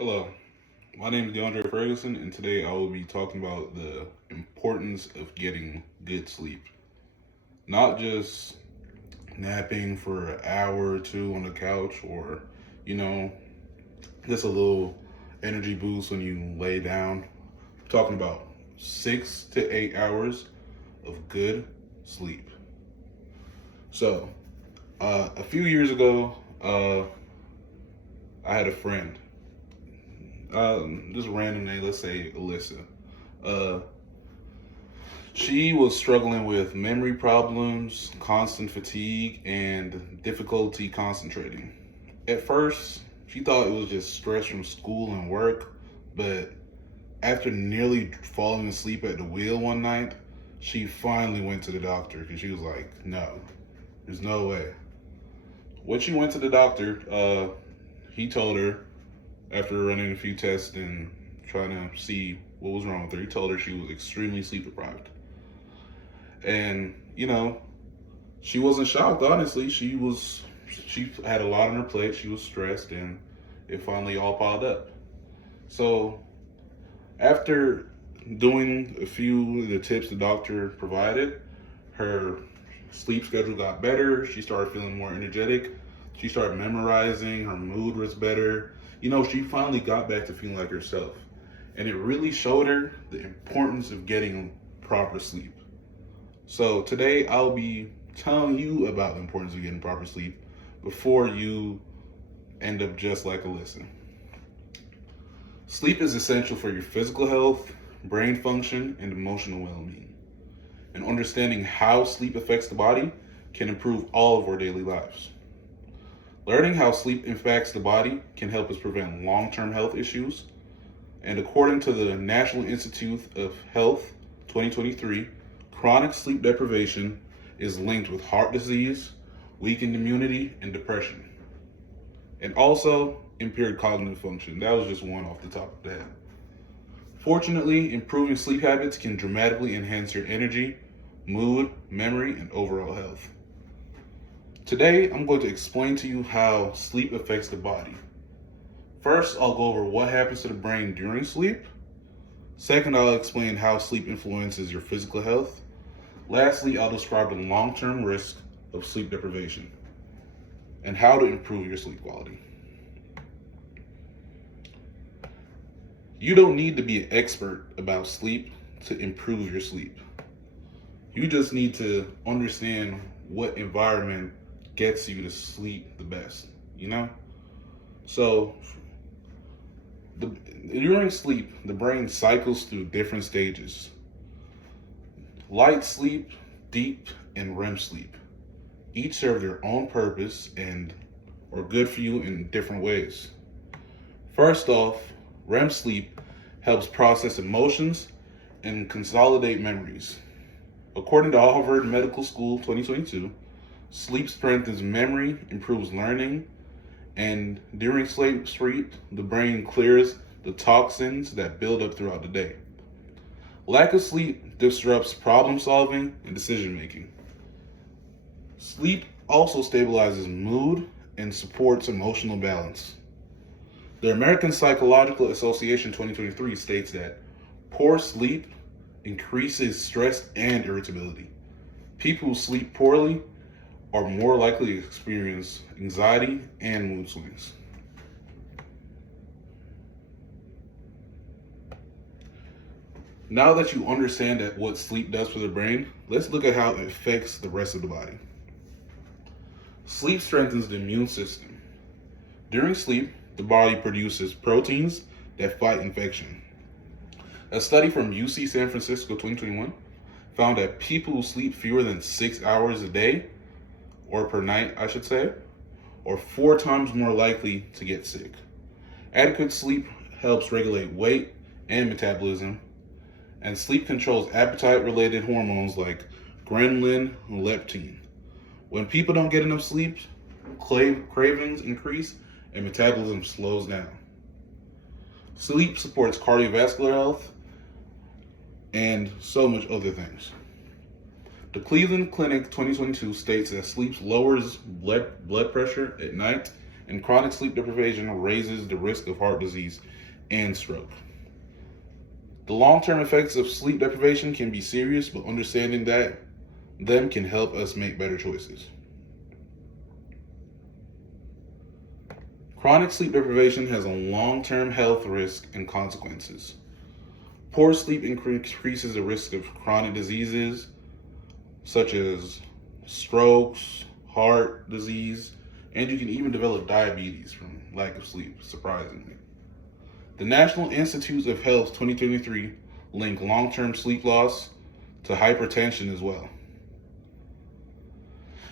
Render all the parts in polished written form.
Hello, my name is DeAndre Ferguson, and today I will be talking about the importance of getting good sleep. Not just napping for an hour or two on the couch or, you know, just a little energy boost when you lay down. I'm talking about 6 to 8 hours of good sleep. So, a few years ago, I had a friend, just random name, let's say Alyssa. Uh, She was struggling with memory problems, constant fatigue, and difficulty concentrating. At first, she thought it was just stress from school and work, but after nearly falling asleep at the wheel one night, she finally went to the doctor because she was like, no, there's no way. When she went to the doctor, he told her, after running a few tests and trying to see what was wrong with her, he told her she was extremely sleep deprived. And she wasn't shocked. Honestly, she had a lot on her plate. She was stressed, and it finally all piled up. So after doing a few of the tips the doctor provided, her sleep schedule got better. She started feeling more energetic. She started memorizing. Her mood was better. She finally got back to feeling like herself, and it really showed her the importance of getting proper sleep. So today I'll be telling you about the importance of getting proper sleep before you end up just like Alyssa. Sleep is essential for your physical health, brain function, and emotional well-being. And understanding how sleep affects the body can improve all of our daily lives. Learning how sleep impacts the body can help us prevent long-term health issues. And according to the National Institute of Health 2023, chronic sleep deprivation is linked with heart disease, weakened immunity, and depression. And also impaired cognitive function. That was just one off the top of the head. Fortunately, improving sleep habits can dramatically enhance your energy, mood, memory, and overall health. Today, I'm going to explain to you how sleep affects the body. First, I'll go over what happens to the brain during sleep. Second, I'll explain how sleep influences your physical health. Lastly, I'll describe the long-term risk of sleep deprivation and how to improve your sleep quality. You don't need to be an expert about sleep to improve your sleep. You just need to understand what environment gets you to sleep the best, So, during sleep, the brain cycles through different stages: light sleep, deep, and REM sleep. Each serve their own purpose and are good for you in different ways. First off, REM sleep helps process emotions and consolidate memories. According to Harvard Medical School 2022, sleep strengthens memory, improves learning, and during sleep, the brain clears the toxins that build up throughout the day. Lack of sleep disrupts problem solving and decision making. Sleep also stabilizes mood and supports emotional balance. The American Psychological Association 2023 states that poor sleep increases stress and irritability. People who sleep poorly are more likely to experience anxiety and mood swings. Now that you understand what sleep does for the brain, let's look at how it affects the rest of the body. Sleep strengthens the immune system. During sleep, the body produces proteins that fight infection. A study from UC San Francisco 2021 found that people who sleep fewer than 6 hours a day, or per night, I should say, are 4 times more likely to get sick. Adequate sleep helps regulate weight and metabolism, and sleep controls appetite-related hormones like ghrelin and leptin. When people don't get enough sleep, cravings increase and metabolism slows down. Sleep supports cardiovascular health and so much other things. The Cleveland Clinic 2022 states that sleep lowers blood pressure at night and chronic sleep deprivation raises the risk of heart disease and stroke. The long-term effects of sleep deprivation can be serious, but understanding that them can help us make better choices. Chronic sleep deprivation has a long-term health risk and consequences. Poor sleep increases the risk of chronic diseases such as strokes, heart disease, and you can even develop diabetes from lack of sleep, surprisingly. The National Institutes of Health 2023 link long-term sleep loss to hypertension as well.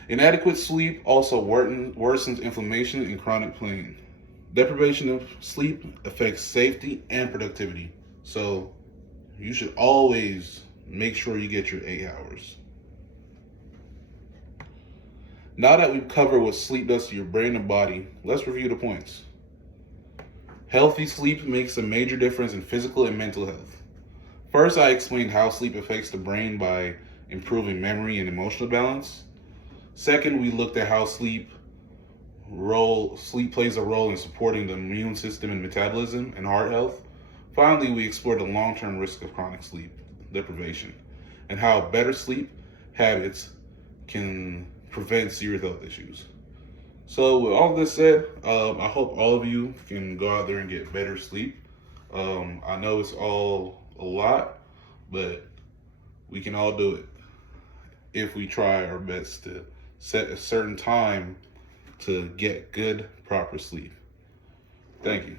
Inadequate sleep also worsens inflammation and chronic pain. Deprivation of sleep affects safety and productivity, so you should always make sure you get your 8 hours. Now that we've covered what sleep does to your brain and body, let's review the points. Healthy sleep makes a major difference in physical and mental health. First, I explained how sleep affects the brain by improving memory and emotional balance. Second, we looked at how sleep plays a role in supporting the immune system and metabolism and heart health. Finally, we explored the long-term risk of chronic sleep deprivation and how better sleep habits can prevent serious health issues. So with all this said, I hope all of you can go out there and get better sleep. I know it's all a lot, but we can all do it if we try our best to set a certain time to get good, proper sleep. Thank you.